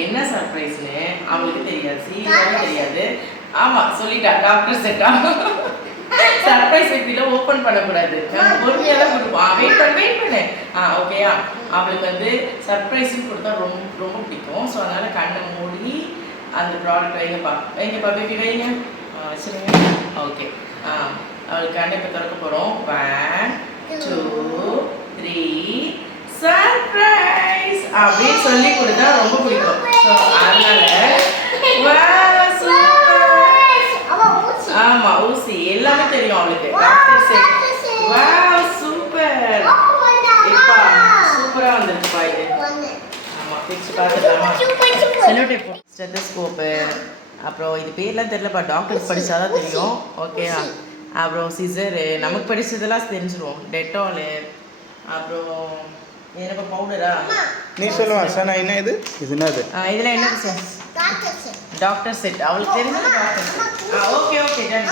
என்ன சர்ப்ரைஸ்னு அவங்களுக்கு தெரியாது, சீரியஸாக தெரியாது. ஆமாம் சொல்லிட்டா, டாக்டர் செட்டா சர்ப்ரைஸ் எப்படிலாம் ஓப்பன் பண்ணக்கூடாது, நம்ம பொறுமையாக தான் கொடுப்போம். வெயிட் பண்ணு. ஓகேயா, அவளுக்கு வந்து சர்ப்ரைஸ்ன்னு கொடுத்தா ரொம்ப ரொம்ப பிடிக்கும். ஸோ அதனால் கண்ணை மூடி அந்த ப்ராடக்ட் வைங்கப்பா பேபி வைங்க, வச்சுருங்க. ஓகே, அவளுக்கு கண்ணை இப்போ திறக்க போகிறோம். 1 2 3 சர்ப்ரைஸ் அப்படின்னு சொல்லி கொடுத்தா ரொம்ப பிடிக்கும். ஸோ அதனால ஆமா ஊசி எல்லாமே தெரியும் அவளுக்கு. டாக்டர் செட் வாவ் சூப்பர், இப்பா சூப்பரா வந்திருக்குப்பா இது. ஆமா பிக்சர் பார்த்துடலாமா? செலோடேப், ஸ்டெத்தஸ்கோப்பு, அப்புறம் இது பேர்லாம் தெரியலப்பா, டாக்டர் படிச்சாதான் தெரியும். ஓகேயா, அப்புறம் சிசரு, நமக்கு படிச்சதெல்லாம் தெரிஞ்சிடும். டெட்டாலு, அப்புறம் என்னப்பா பவுடரா? நீ சொல்லுவா சார், என்ன இது என்னது? இதெல்லாம் என்ன சார்? டாக்டர் செட், அவளுக்கு தெரிஞ்சது doctor set. Okay okay done.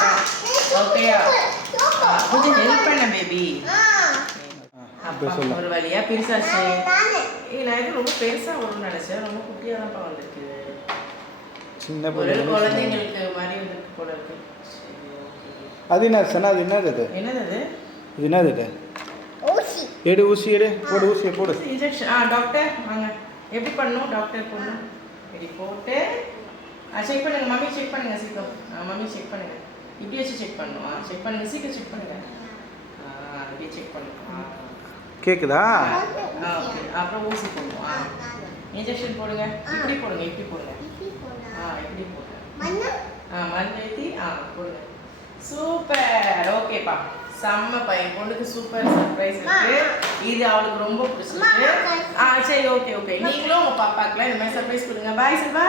ஓகேயா, கொஞ்சம் ஹெல்ப் பண்ண பேபி. ஒரு வழியா பெருசாச்சு. நான் இது ரொம்ப பெருசா வரும்னு நினைச்சேன், ரொம்ப குட்டியா தான்ப்பா வந்திருக்கு. சின்ன குழந்தைங்களுக்கு மாதிரி வந்திருக்கு போல இருக்கு. அது என்ன சார்? அது என்னது? என்னது அது? இது என்னது? ஊசி. எடு ஊசி, எடு போடு, ஊசியை போடு. இன்ஜெக்ஷன். டாக்டர் வாங்க, எப்படி பண்ணணும் டாக்டர்? போடணும், இப்படி போட்டு செக் பண்ணுங்க. மம்மி செக் பண்ணுங்க சீக்கிரம். மம்மி செக் பண்ணுங்க, இப்படி வச்சு செக் பண்ணணும். செக் பண்ணுங்க சீக்கிரம், செக் பண்ணுங்க. இப்படி செக் பண்ணுங்க. கேக்குதா? ஓகே, அப்புறம் ஊசி போடணும். இன்ஜெக்ஷன் போடுங்க, இப்படி போடுங்க, இப்படி போடுங்க. இப்படி போடுங்க. மண் ஏற்றி போடுங்க. சூப்பர், ஓகேப்பா, செம்ம பையன். பொண்ணுக்கு சூப்பர் சர்ப்ரைஸ் இருக்கு. இது அவளுக்கு ரொம்ப பிடிச்சிருக்கு. சரி ஓகே ஓகே, நீங்களும் உங்க பாப்பாக்குலாம் இந்த மாதிரி சர்ப்ரைஸ் கொடுங்க. பாய் செல்வா.